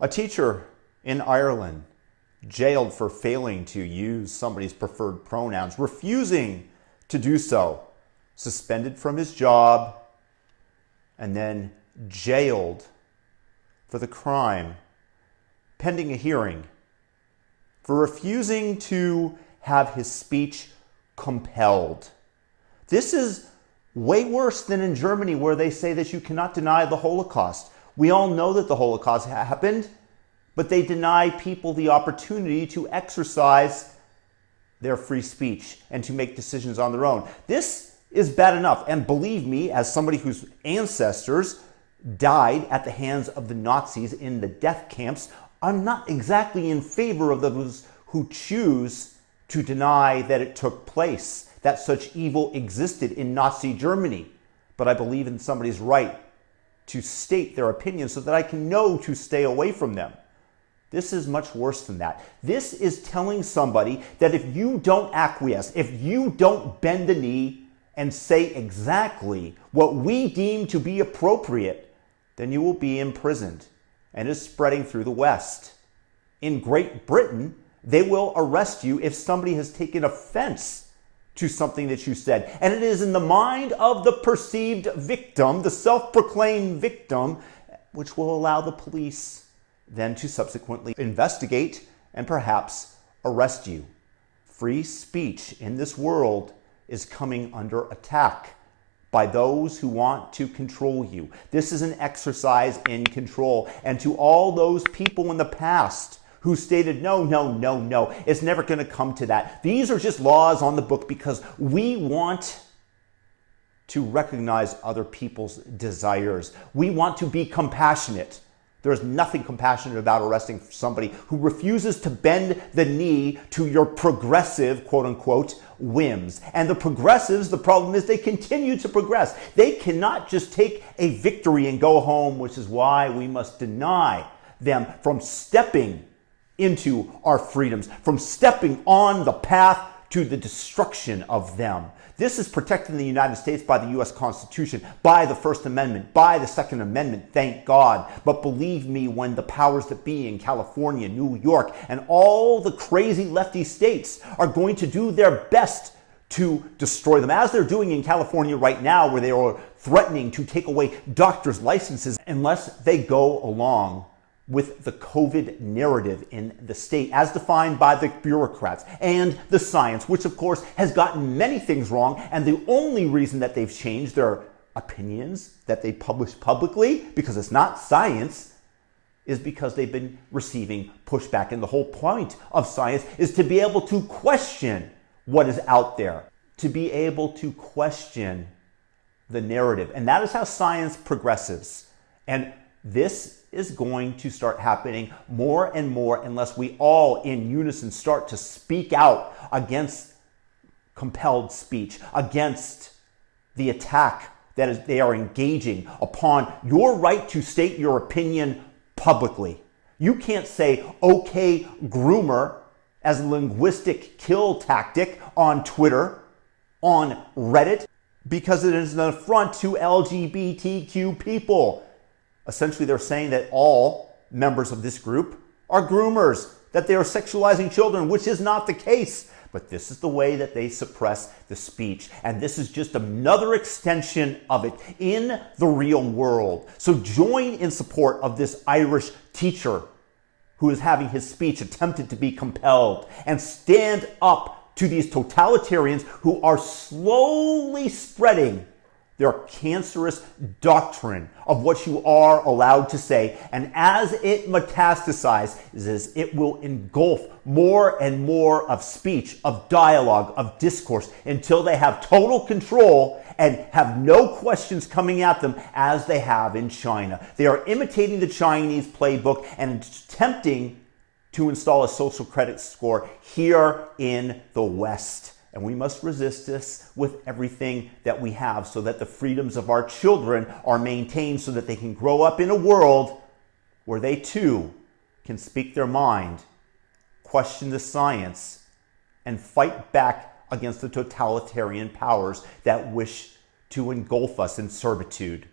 A teacher in Ireland jailed for failing to use somebody's preferred pronouns, refusing to do so, suspended from his job, and then jailed for the crime, pending a hearing, for refusing to have his speech compelled. This is way worse than in Germany, where they say that you cannot deny the Holocaust. We all know that the Holocaust happened, but they deny people the opportunity to exercise their free speech and to make decisions on their own. This is bad enough. And believe me, as somebody whose ancestors died at the hands of the Nazis in the death camps, I'm not exactly in favor of those who choose to deny that it took place, that such evil existed in Nazi Germany. But I believe in somebody's right to state their opinion so that I can know to stay away from them. This is much worse than that. This is telling somebody that if you don't acquiesce, if you don't bend the knee and say exactly what we deem to be appropriate, then you will be imprisoned, and is spreading through the West. In Great Britain, they will arrest you if somebody has taken offense to something that you said. And it is in the mind of the perceived victim, the self-proclaimed victim, which will allow the police then to subsequently investigate and perhaps arrest you. Free speech in this world is coming under attack by those who want to control you. This is an exercise in control. And to all those people in the past who stated, no, no, no, no, it's never going to come to that. These are just laws on the book because we want to recognize other people's desires. We want to be compassionate. There's nothing compassionate about arresting somebody who refuses to bend the knee to your progressive, quote unquote, whims. And the progressives, the problem is they continue to progress. They cannot just take a victory and go home, which is why we must deny them from stepping into our freedoms, from stepping on the path to the destruction of them. This is protected in the United States by the U.S. Constitution, by the First Amendment, by the Second Amendment, thank God. But believe me, when the powers that be in California, New York, and all the crazy lefty states are going to do their best to destroy them, as they're doing in California right now, where they are threatening to take away doctors' licenses unless they go along with the COVID narrative in the state as defined by the bureaucrats and the science, which of course has gotten many things wrong. And the only reason that they've changed their opinions that they publish publicly, because it's not science, is because they've been receiving pushback. And the whole point of science is to be able to question what is out there, to be able to question the narrative. And that is how science progresses. And this is going to start happening more and more unless we all in unison start to speak out against compelled speech, against the attack that they are engaging upon your right to state your opinion publicly. You can't say, okay, groomer, as a linguistic kill tactic on Twitter, on Reddit, because it is an affront to LGBTQ people. Essentially, they're saying that all members of this group are groomers, that they are sexualizing children, which is not the case. But this is the way that they suppress the speech. And this is just another extension of it in the real world. So join in support of this Irish teacher who is having his speech attempted to be compelled, and stand up to these totalitarians who are slowly spreading their cancerous doctrine of what you are allowed to say. And as it metastasizes, it will engulf more and more of speech, of dialogue, of discourse, until they have total control and have no questions coming at them, as they have in China. They are imitating the Chinese playbook and attempting to install a social credit score here in the West. And we must resist this with everything that we have, so that the freedoms of our children are maintained, so that they can grow up in a world where they too can speak their mind, question the science, and fight back against the totalitarian powers that wish to engulf us in servitude.